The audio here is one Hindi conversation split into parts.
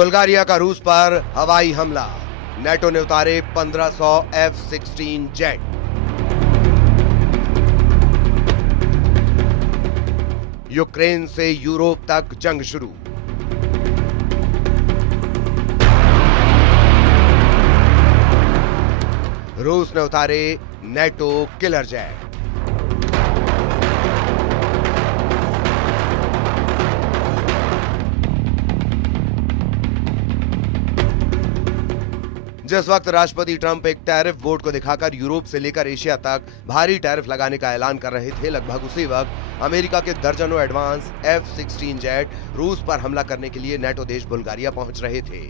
बुल्गारिया का रूस पर हवाई हमला, नेटो ने उतारे 1500 F-16 जेट। यूक्रेन से यूरोप तक जंग शुरू। रूस ने उतारे नेटो किलर जेट। जिस वक्त राष्ट्रपति ट्रंप एक टैरिफ वोट को दिखाकर यूरोप से लेकर एशिया तक भारी टैरिफ लगाने का ऐलान कर रहे थे, लगभग उसी वक्त अमेरिका के दर्जनों एडवांस F-16 जेट रूस पर हमला करने के लिए नेटो देश बुल्गारिया पहुंच रहे थे।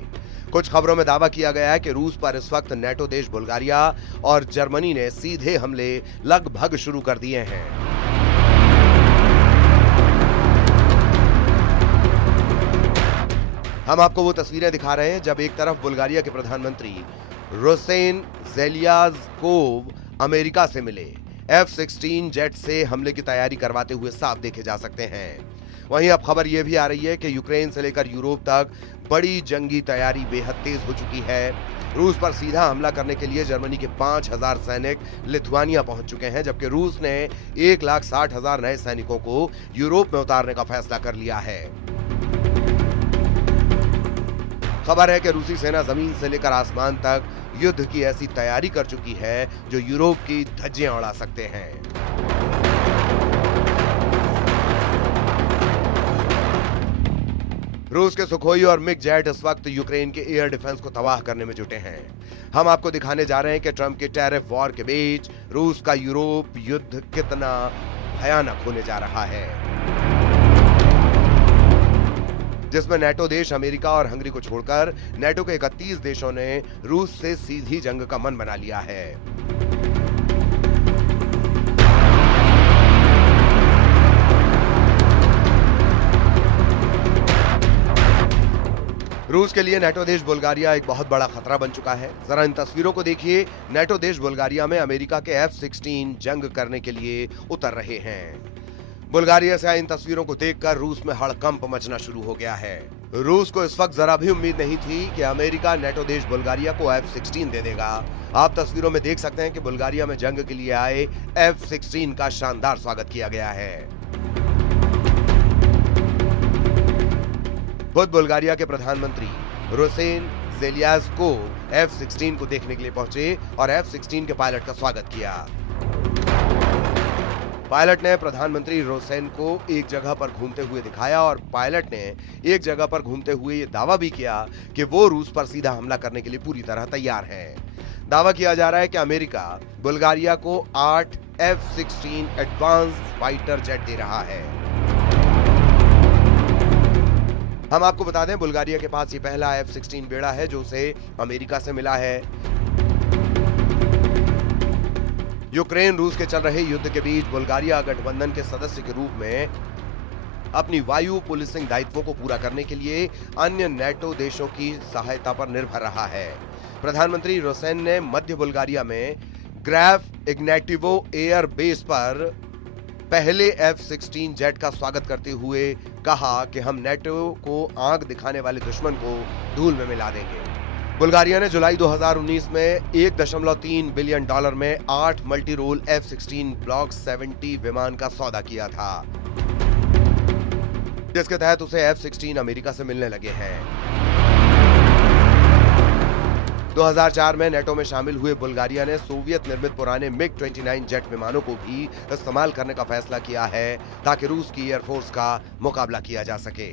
कुछ खबरों में दावा किया गया है कि रूस पर इस वक्त नेटो देश बुल्गारिया और जर्मनी ने सीधे हमले लगभग शुरू कर दिए हैं। हम आपको वो तस्वीरें दिखा रहे हैं जब एक तरफ बुल्गारिया के प्रधानमंत्री रूसेन ज़ेलेज़्कोव अमेरिका से मिले, F-16 जेट से हमले की तैयारी करवाते हुए साफ देखे जा सकते हैं। वहीं अब खबर यह भी आ रही है कि यूक्रेन से लेकर यूरोप तक बड़ी जंगी तैयारी बेहद तेज हो चुकी है। रूस पर सीधा हमला करने के लिए जर्मनी के 5000 सैनिक लिथुआनिया पहुंच चुके हैं, जबकि रूस ने 1,60,000 नए सैनिकों को यूरोप में उतारने का फैसला कर लिया है। खबर है कि रूसी सेना जमीन से लेकर आसमान तक युद्ध की ऐसी तैयारी कर चुकी है जो यूरोप की धज्जियां उड़ा सकते हैं। रूस के सुखोई और मिग जेट इस वक्त यूक्रेन के एयर डिफेंस को तबाह करने में जुटे हैं। हम आपको दिखाने जा रहे हैं कि ट्रंप के टैरिफ वॉर के बीच रूस का यूरोप युद्ध कितना भयानक होने जा रहा है, जिसमें नेटो देश अमेरिका और हंगरी को छोड़कर नेटो के 31 देशों ने रूस से सीधी जंग का मन बना लिया है। रूस के लिए नेटो देश बुल्गारिया एक बहुत बड़ा खतरा बन चुका है। जरा इन तस्वीरों को देखिए। नेटो देश बुल्गारिया में अमेरिका के F-16 जंग करने के लिए उतर रहे हैं। बुल्गारिया से इन तस्वीरों को देखकर रूस में हड़कंप मचना शुरू हो गया है। रूस को इस वक्त जरा भी उम्मीद नहीं थी कि अमेरिका नेटो देश बुल्गारिया को F-16 दे देगा। आप तस्वीरों में देख सकते हैं कि बुल्गारिया में जंग के लिए आए F-16 का शानदार स्वागत किया गया है। खुद बुल्गारिया के प्रधानमंत्री रूसेन ज़ेलेज़्कोव F-16 को देखने के लिए पहुंचे और F-16 के पायलट का स्वागत किया। पायलट ने प्रधानमंत्री रूसेन को एक जगह पर घूमते हुए दिखाया और पायलट ने एक जगह पर घूमते हुए ये दावा भी किया कि वो रूस पर सीधा हमला करने के लिए पूरी तरह तैयार है। दावा किया जा रहा है कि अमेरिका बुल्गारिया को 8 F-16 एडवांस फाइटर जेट दे रहा है। हम आपको बता दें, बुल्गारिया के पास ये पहला F-16 बेड़ा है जो उसे अमेरिका से मिला है। यूक्रेन रूस के चल रहे युद्ध के बीच बुल्गारिया गठबंधन के सदस्य के रूप में अपनी वायु पुलिसिंग दायित्वों को पूरा करने के लिए अन्य नेटो देशों की सहायता पर निर्भर रहा है। प्रधानमंत्री रूसेन ने मध्य बुल्गारिया में ग्राफ इग्नेटिवो एयर बेस पर पहले F-16 जेट का स्वागत करते हुए कहा कि हम नेटो को आंख दिखाने वाले दुश्मन को धूल में मिला देंगे। बुल्गारिया ने जुलाई 2019 में $1.3 बिलियन में 8 मल्टी रोल F-16 ब्लॉक 70 विमान का सौदा किया था, जिसके तहत उसे F-16 अमेरिका से मिलने लगे हैं। 2004 में नेटो में शामिल हुए बुल्गारिया ने सोवियत निर्मित पुराने MiG-29 जेट विमानों को भी इस्तेमाल करने का फैसला किया है ताकि रूस की एयरफोर्स का मुकाबला किया जा सके।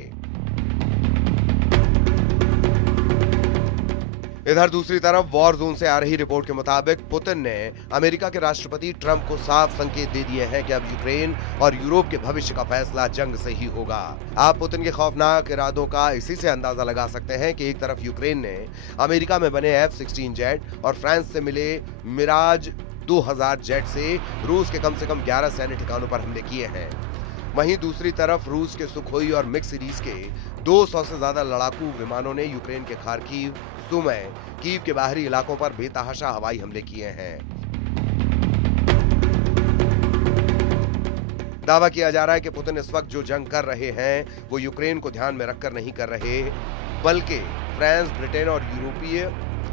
इधर दूसरी तरफ वॉर जोन से आ रही रिपोर्ट के मुताबिक पुतिन ने अमेरिका के राष्ट्रपति ट्रंप को साफ संकेत दे दिए हैं कि अब यूक्रेन और यूरोप के भविष्य का फैसला जंग से ही होगा। आप पुतिन के खौफनाक इरादों का इसी से अंदाजा लगा सकते हैं कि एक तरफ यूक्रेन ने अमेरिका में बने F-16 जेट और फ्रांस से मिले मिराज 2000 जेट से रूस के कम से कम 11 सैन्य ठिकानों पर हमले किए हैं। वहीं दूसरी तरफ रूस के सुखोई और मिग सीरीज के 200 से ज्यादा लड़ाकू विमानों ने यूक्रेन के खार्किव, सुमी, कीव के बाहरी इलाकों पर बेतहाशा हवाई हमले किए हैं। दावा किया जा रहा है कि पुतिन इस वक्त जो जंग कर रहे हैं वो यूक्रेन को ध्यान में रखकर नहीं कर रहे, बल्कि फ्रांस, ब्रिटेन और यूरोपीय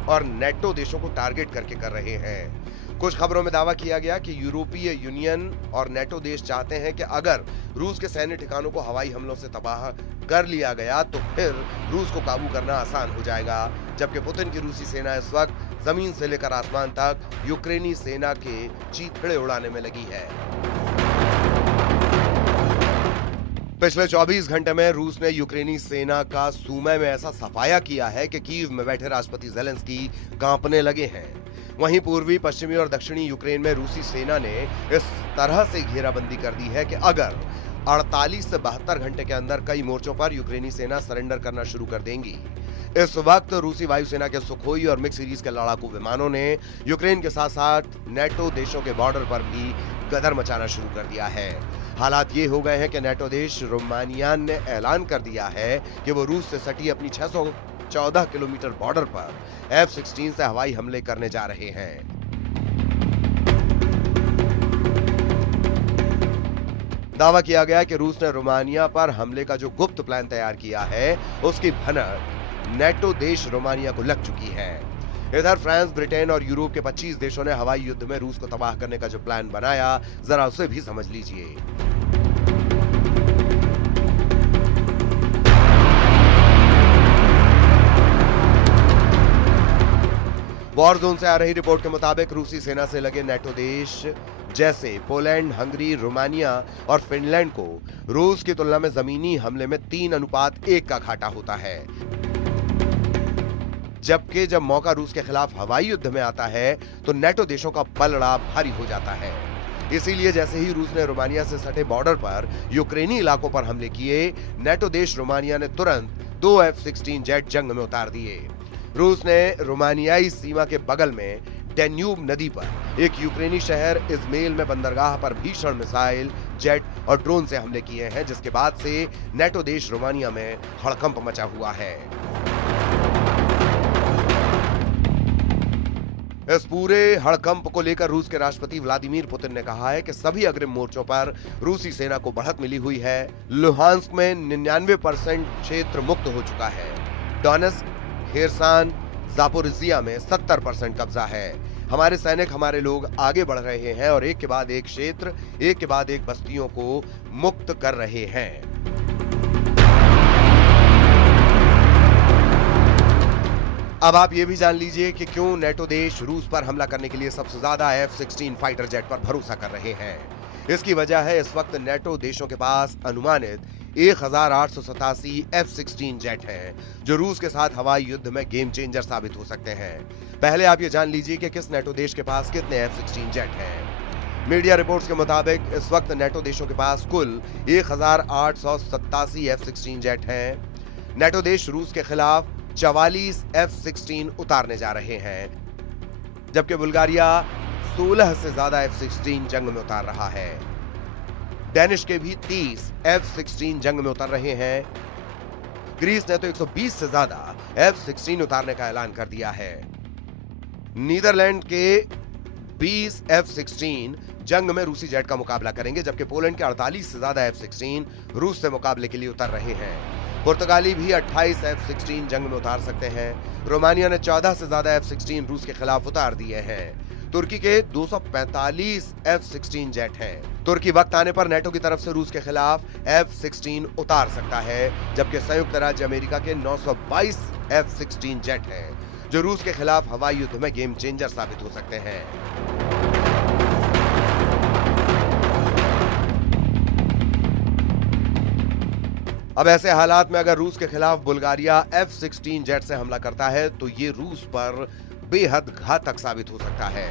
और नेटो देशों को टारगेट करके कर रहे हैं। कुछ खबरों में दावा किया गया कि यूरोपीय यूनियन और नेटो देश चाहते हैं कि अगर रूस के सैन्य ठिकानों को हवाई हमलों से तबाह कर लिया गया तो फिर रूस को काबू करना आसान हो जाएगा, जबकि पुतिन की रूसी सेना इस वक्त जमीन से लेकर आसमान तक यूक्रेनी सेना के चीथड़े उड़ाने में लगी है। पिछले 24 घंटे में रूस ने यूक्रेनी सेना का सूमे में ऐसा सफाया किया है कि कीव में बैठे राष्ट्रपति ज़ेलेंस्की कांपने लगे हैं। वहीं पूर्वी, पश्चिमी और दक्षिणी यूक्रेन में रूसी सेना ने इस तरह से घेराबंदी कर दी है कि अगर 48 से 72 घंटे के अंदर कई मोर्चों पर यूक्रेनी सेना सरेंडर करना शुरू कर देंगी। इस वक्त रूसी वायुसेना के सुखोई और मिक्स सीरीज के लड़ाकू विमानों ने यूक्रेन के साथ साथ नेटो देशों के बॉर्डर पर भी गदर मचाना शुरू कर दिया है। हालात ये हो गए हैं कि नेटो देश रोमानिया ने ऐलान कर दिया है कि वो रूस से सटी अपनी 614 किलोमीटर बॉर्डर पर F-16 से हवाई हमले करने जा रहे हैं। दावा किया गया कि रूस ने रोमानिया पर हमले का जो गुप्त प्लान तैयार किया है, उसकी भनक नेटो देश रोमानिया को लग चुकी है। इधर फ्रांस, ब्रिटेन और यूरोप के 25 देशों ने हवाई युद्ध में रूस को तबाह करने का जो प्लान बनाया, जरा उसे भी समझ लीजिए। वॉर जोन से आ रही रिपोर्ट के मुताबिक रूसी सेना से लगे नेटो देश जैसे पोलैंड, हंगरी, रोमानिया और फिनलैंड को रूस की तुलना में जमीनी हमले में 3:1 का घाटा होता है, जबकि जब मौका रूस के खिलाफ हवाई युद्ध में आता है तो नेटो देशों का पलड़ा भारी हो जाता है। इसीलिए जैसे ही रूस ने रोमानिया से सटे बॉर्डर पर यूक्रेनी इलाकों पर हमले किए, नेटो देश रोमानिया ने तुरंत 2 F-16 जेट जंग में उतार दिए। रूस ने रोमानियाई सीमा के बगल में डेन्यूब नदी पर एक यूक्रेनी शहर इज़मेल में बंदरगाह पर भीषण मिसाइल, जेट और ड्रोन से हमले किए हैं, जिसके बाद से नेटो देश रोमानिया में हड़कंप मचा हुआ है। इस पूरे हड़कंप को लेकर रूस के राष्ट्रपति व्लादिमीर पुतिन ने कहा है कि सभी अग्रिम मोर्चों पर रूसी सेना को बढ़त मिली हुई है। लुहांस्क में 99% क्षेत्र मुक्त हो चुका है। डोनेत्स्क, खेरसान, जापोरिजिया में 70% कब्जा है। हमारे सैनिक, हमारे लोग आगे बढ़ रहे हैं और एक के बाद एक क्षेत्र, एक के बाद एक बस्तियों को मुक्त कर रहे हैं। अब आप ये भी जान लीजिए कि क्यों नेटो देश रूस पर हमला करने के लिए सबसे ज्यादा F-16 फाइटर जेट पर भरोसा कर रहे हैं। इसकी वजह है इस वक्त नेटो देशों के पास अनुमानित 1887 F-16 जेट हैं, जो रूस के साथ हवाई युद्ध में गेम चेंजर साबित हो सकते हैं। पहले आप ये जान लीजिए कि किस नेटो देश के पास कितने F-16 जेट हैं। मीडिया रिपोर्ट्स के मुताबिक इस वक्त नेटो देशों के पास कुल 1887 F-16 जेट हैं। नेटो देश रूस के खिलाफ 44 F-16 उतारने जा रहे हैं, जबकि बुल्गारिया 16 से ज्यादा F-16 जंग में उतार रहा है। डेनिश के भी 30 F-16 जंग में उतर रहे हैं। ग्रीस ने तो 120 से ज्यादा F-16 उतारने का ऐलान कर दिया है। नीदरलैंड के 20 F-16 जंग में रूसी जेट का मुकाबला करेंगे, जबकि पोलैंड के 48 से ज्यादा F-16 रूस से मुकाबले के लिए उतर रहे हैं। पुर्तगाली भी 28 F-16 जंग में उतार सकते हैं। रोमानिया ने 14 से ज्यादा F-16 रूस के खिलाफ उतार दिए हैं। तुर्की के 245 F-16 जेट हैं। तुर्की वक्त आने पर नेटो की तरफ से रूस के खिलाफ F-16 उतार सकता है, जबकि संयुक्त राज्य अमेरिका के 922 F-16 जेट हैं, जो रूस के खिलाफ हवाई युद्ध में गेम चेंजर साबित हो सकते हैं। अब ऐसे हालात में अगर रूस के खिलाफ बुल्गारिया F-16 जेट से हमला करता है तो ये रूस पर बेहद घातक साबित हो सकता है।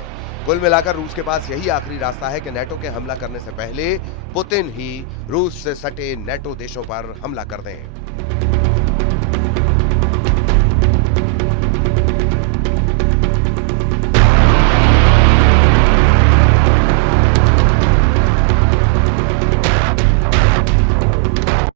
कुल मिलाकर रूस के पास यही आखिरी रास्ता है कि नेटो के हमला करने से पहले पुतिन ही रूस से सटे नेटो देशों पर हमला कर दें।